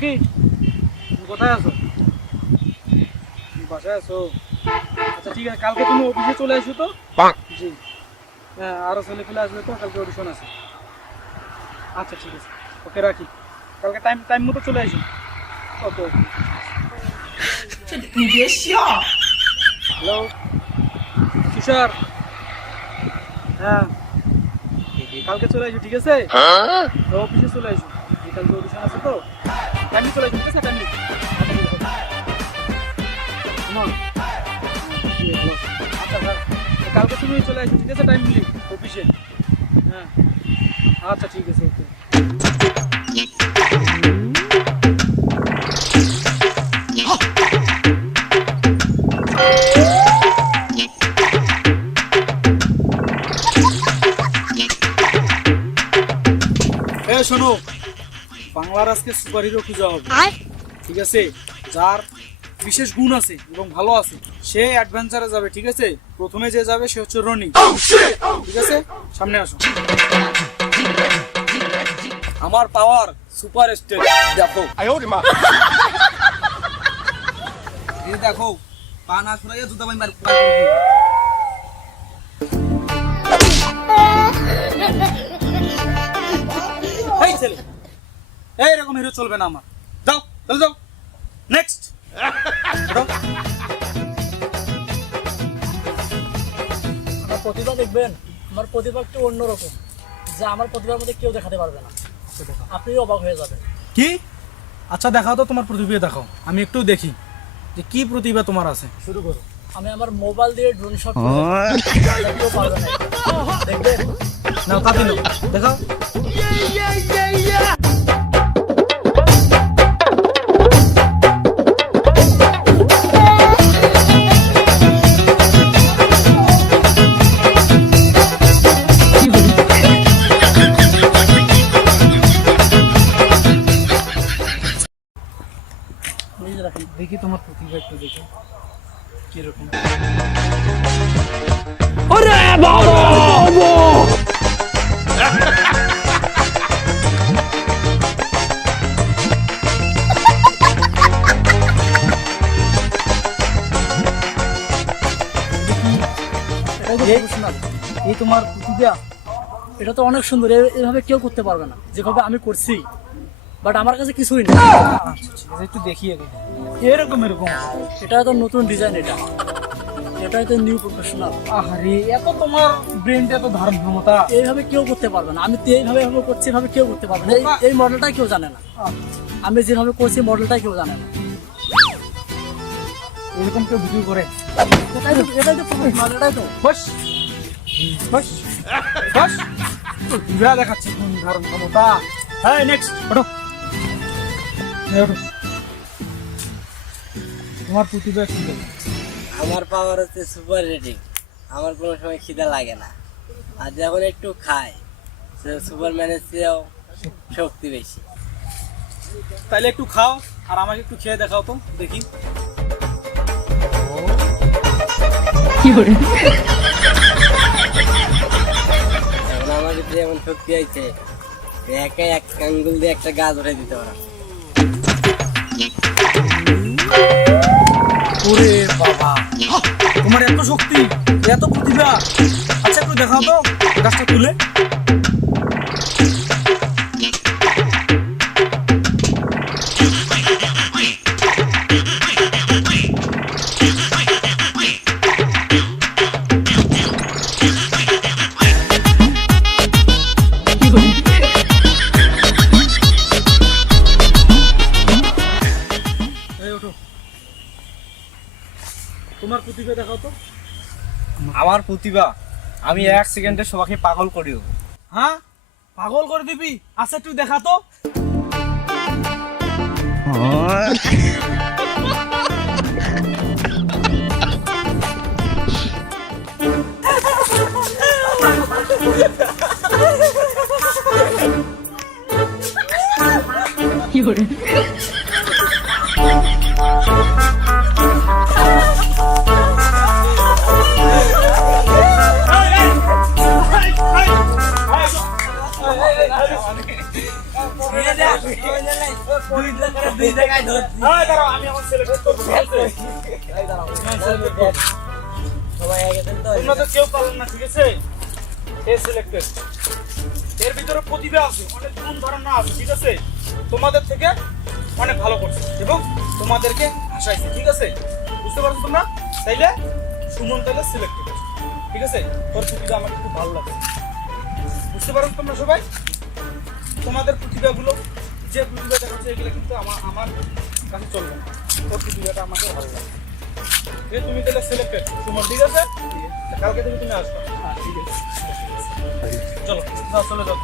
কি তুমি কোথায় আছো? বাসায় আছো? আচ্ছা ঠিক আছে, কালকে তুমি অফিসে চলে আসো তো। জি হ্যাঁ, আরো ছেলে ফেলে আসবে তো, কালকে অডিশন আছে। আচ্ছা ঠিক আছে, ওকে রাখি। কালকে টাইম টাইম মতো চলে আসো। ওকে ওকে। হ্যালো তুষার, হ্যাঁ কালকে চলে আসো ঠিক আছে? অফিসে চলে আসো, কালকে অডিশন আছে তো, টাইমে চলে আসো ঠিক আছে? টাইমে আচ্ছা হ্যাঁ, কালকে তুমি চলে আসো ঠিক আছে? টাইমলি অফিসে। হ্যাঁ আচ্ছা ঠিক আছে, ওকে। শোনো, বাংলার আজকে সুপার হিরো খুঁজা হবে ঠিক আছে? যার বিশেষ গুণ আছে এবং ভালো আছে সে অ্যাডভেঞ্চারে যাবে ঠিক আছে? প্রথমে যে যাবে সে হচ্ছে রনি, ঠিক আছে? সামনে আসো। আমার পাওয়ার সুপার স্টার দেখো। এই দেখো, পা না সরাইয়া জুতা বাই মার করে ফেলবো। এই ছেলে, এইরকম হিরো চলবে না আমার। যাও চলে যাও, নেক্সট। আমার প্রতিভা দেখবেন, আমার প্রতিভা একটু অন্যরকম, যা আমার প্রতিভার মধ্যে কেউ দেখাতে পারবে না। আপনিও অবাক হয়ে যাবেন। কি? আচ্ছা দেখাও তো তোমার প্রতিভা, দেখাও, আমি একটু দেখি যে কি প্রতিভা তোমার আছে। শুরু করো। আমি আমার মোবাইল দিয়ে ড্রোন শট কেউ পারবে না, দেখবেন? নাও কাপি নাও, দেখাও। নিজে রাখেন। দেখি তোমার প্রতিভা একটু দেখি কিরকম। এটাই তো প্রফেশনাল। এই তোমার প্রতিভা? এটা তো অনেক সুন্দর, এভাবে কেউ করতে পারবে না যেভাবে আমি করছি। বাট আমার কাছে কিছুই নেই। একটু দেখি এরকম এরকম। এটা তো নতুন ডিজাইন, এটাই তো নিউ প্রফেশনাল। আরে এত তোমার ব্রেনটা এত ধারণ ক্ষমতা, এইভাবে কেউ করতে পারবে না। আমি তো এইভাবে করছি, এভাবে কেউ করতে পারবে না। এই মডেলটাই কেউ জানে না। আমি যেভাবে করছি মডেলটাই কেউ জানে না। এরকম কেউ ভিডিও করে? এটাই তো প্রফেশনাল, এটাই তো। বস বস বস, বিভা দেখাচ্ছি কোন ধারণ ক্ষমতা। হ্যাঁ নেক্সট, ওঠো ওঠো। তোমার প্রতিভা কি? আমার পাওয়ার হচ্ছে সুপার রেটিং। আমার কোনো সময় খিদা লাগে না, আর যখন একটু খাই সুপারম্যানের চেয়েও শক্তি বেশি। তাইলে একটু খাও আর আমাকে একটু খেয়ে দেখাও তো দেখি। এখন আমার কাছে যেমন শক্তি হয়েছে, একাই এক আঙ্গুল দিয়ে একটা গাছ উঠে দিতে পারা। ওরে বাবা, তোমার এত শক্তি, এত প্রতিভা। আচ্ছা একটু দেখাও তো গাছটা তুলে। তোমার প্রতিভা দেখাও তো। আমার প্রতিভা, আমি 1 সেকেন্ডে সবাইকে পাগল করি দেবো। হ্যাঁ পাগল করে দিবি? আচ্ছা একটু দেখা তো। কি করে? দুই জায়গায় ধরছি এই দাঁড়াও, আমি আমার সিলেক্ট করবো, ঠিক আছে? এই দাঁড়াও। আমি select করবো। সবাই আগে দেন তো তোমরা তো কেউ পারলেন না, ঠিক আছে? এ সিলেক্টেড। এর ভিতরে প্রতিভা আছে, অনেক গুণ ধারণা আছে, ঠিক আছে? তোমাদের থেকে অনেক ভালো করছে এবং তোমাদেরকে হাসাইছে, ঠিক আছে? বুঝতে পারছো তোমরা? তাইলে সুমন তাইলে সিলেক্টেড, ঠিক আছে? তোর প্রতিভা আমার খুব ভালো লাগে। বুঝতে পারছো তোমরা সবাই? তোমাদের প্রতিভাগুলো যে প্রতিভা দেখাচ্ছে এগুলো কিন্তু আমার কাছে চলবে না। তোর প্রতিভাটা আমাকে ভালো লাগে। যে তুমি তাহলে সিলেক্টেড সুমন, ঠিক আছে? কালকে থেকে তুমি আসবে। চলো, চলে যাও।